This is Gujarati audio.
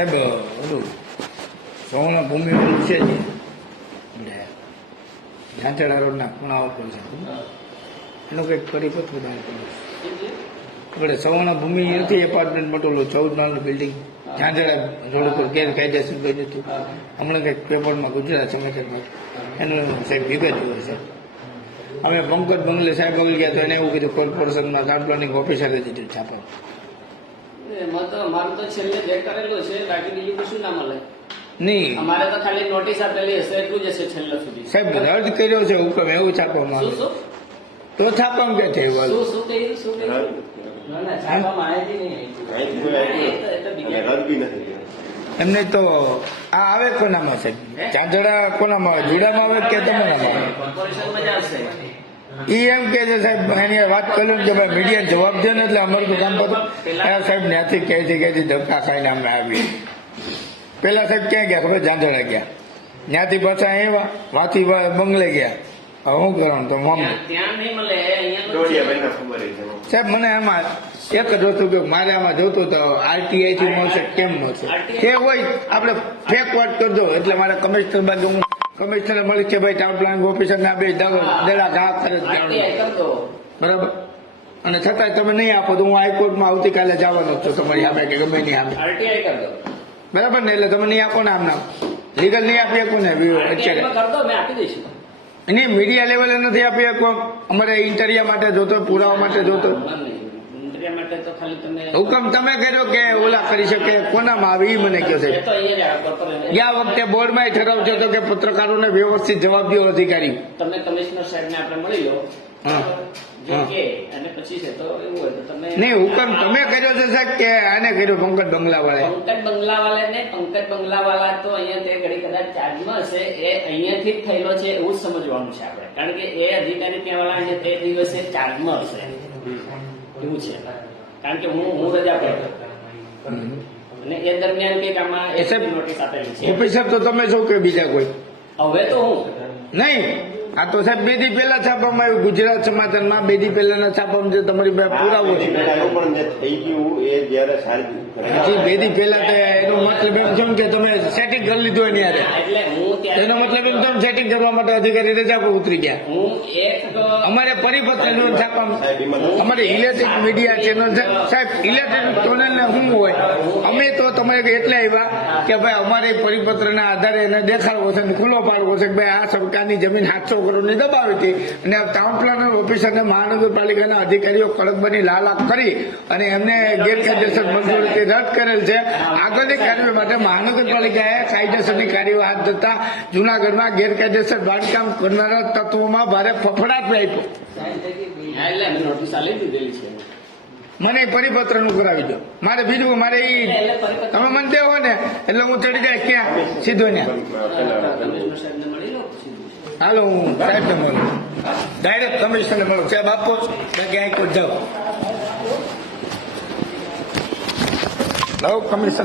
સાહેબ ઓલું સૌના ભૂમિ ઓલું છે જ ઝાંચડા રોડના ખૂણા ઉપર છે એનો કંઈક પરિપત્ર બહાર પડ્યો આપણે સૌના ભૂમિ નથી એપાર્ટમેન્ટ મોટું 14 માળનું બિલ્ડિંગ ઝાંચડા રોડ ઉપર ગેરકાયદેસર બન્યું હતું હમણાં કંઈક પેપરમાં ગુજરાત સમાચારમાં એનું સાહેબ વિગત હોય છે અમે પંકજ બંગલે સાહેબ આગળ ગયા તો એને એવું કીધું કોર્પોરેશનમાં ટાઉન પ્લાનિંગ ઓફિસરે દીધું છાપા મારું તો છેલ્લે જે કરેલું છે બાકી બીજું કશું ના મળે નહીં અમારે તો ખાલી નોટિસ આપેલી હશે એટલું જ હશે છેલ્લે સુધી સાહેબ રદ કર્યો છે હુકમ એવું છાપવામાં આવે તો છાપવામાં કે છે શું કહ્યું શું કહ્યું ના ના છાપવામાં આવી નથી એમને તો આ આવે કોનામાં સાહેબ ચાંદડા કોનામાં આવે જુડામાં આવે કે તમારામાં આવે કોર્પોરેશનમાં જ આવશે એ એમ કે છે સાહેબ એની વાત કર્યું કે ભાઈ મીડિયા જવાબ દે ને એટલે અમારું કામ બધું સાહેબ ત્યાંથી ક્યાંથી ધક્કા ખાઈને અમે આવીએ પેલા સાહેબ ક્યાં ગયા ખબર ચાંદડા ગયા ત્યાંથી પાછા આવ્યા વાથી બંગલે ગયા શું કરવાનું તો સાહેબ મને એમાં એક જ હતું કે મારે આમાં જોતું તો આરટીઆઈ થી મળશે કેમ મળશે કે હોય આપણે ફેક વાત કરજો એટલે મારે કમિશનર બાજુ હું કમિશનર મળી કે ભાઈ ટાઉન પ્લાનિંગ ઓફિસર ના બે દડા ઘા કરે બરાબર અને છતાંય તમે નહીં આપો તો હું હાઈકોર્ટમાં આવતીકાલે જવાનો છું તમારી સામે કે ગમે નહીં સામે બરાબર ને એટલે તમે નહીં આપો ને આમના લીગલ નહીં આપી શકો ને અત્યારે નહીં મીડિયા લેવલે નથી આપી શકો અમારે ઇન્ટરિયા માટે જોતો પુરાવા માટે જોતો હુકમ તમે કર્યો કે ઓલા કરી શકે કોનામાં આવે એ મને કહો છે ગયા વખતે બોર્ડમાં ઠરાવજો તો કે પત્રકારોને વ્યવસ્થિત જવાબ દો અધિકારી તમે કમિશનર સાહેબને આપણે મળી લો નહીં હુકમ તમે કર્યો છે સાહેબ કે આને કર્યો પંકજ બંગલાવાળા પંકજ બંગલાવાળા તો અહીંયા તે ઘડી કદાચ ચાર્જમાં હશે એ અહીંયાથી જ થયેલો છે એવું જ સમજવાનું છે આપણે કારણ કે એ અધિકારી ત્યાં વાળા તે દિવસે ચાર્જમાં હશે એવું છે કારણ કે હું રજા પર અને એ દરમિયાન કંઈક આમાં નોટિસ આપેલી છે ઓફિસર તો તમે છો કે બીજા કોઈ હવે તો હું નહીં આ તો સાહેબ બે દી પહેલા છાપવામાં આવ્યું ગુજરાત સમાચારમાં બે દી પહેલાના છાપવામાં જે તમારી પાસે પુરાવો છે બે દી પહેલા એનો મતલબ એમ છે કે તમે સેટિંગ કરી લીધું એની યારે એનો મતલબ એમ તમે સેટિંગ કરવા માટે અધિકારી રજા પર ઉતરી ગયા અમારે પરિપત્ર છાપવામાં અમારે ઇલેક્ટ્રિક મીડિયા ચેનલ છે સાહેબ ઇલેક્ટ્રિક ચેનલ ને શું હોય અમે તો તમારે એટલે આવ્યા કે ભાઈ અમારે પરિપત્રના આધારે એને દેખાડવો છે ખુલ્લો પાડવો છે કે ભાઈ આ સરકારની જમીન 700 કરોડની દબાવી હતી અને ટાઉન પ્લાનર ઓફિસરને મહાનગરપાલિકાના અધિકારીઓ કડક બની લાલાક કરી અને એમને ગેરકાયદેસર મંજૂરીથી રદ કરેલ છે આગળની કાર્યવાહી માટે મહાનગરપાલિકાએ કાયદેસરની કાર્યવાહી હાથ ધરતા જૂનાગઢમાં ગેરકાયદેસર બાંધકામ કરનારા તત્વોમાં ભારે ફફડાટ આપ્યો મને પરિપત્ર નું કરાવી દો મારે બીજું મારે તમે મને દેવો ને એટલે હું ચડી જાય ક્યાં સીધો ને હાલો હું સાહેબ ને મળું ડાયરેક્ટ કમિશનર મળું સાહેબ આપો બાકી હાઈકોર્ટ જાઓ લાવો કમિશનર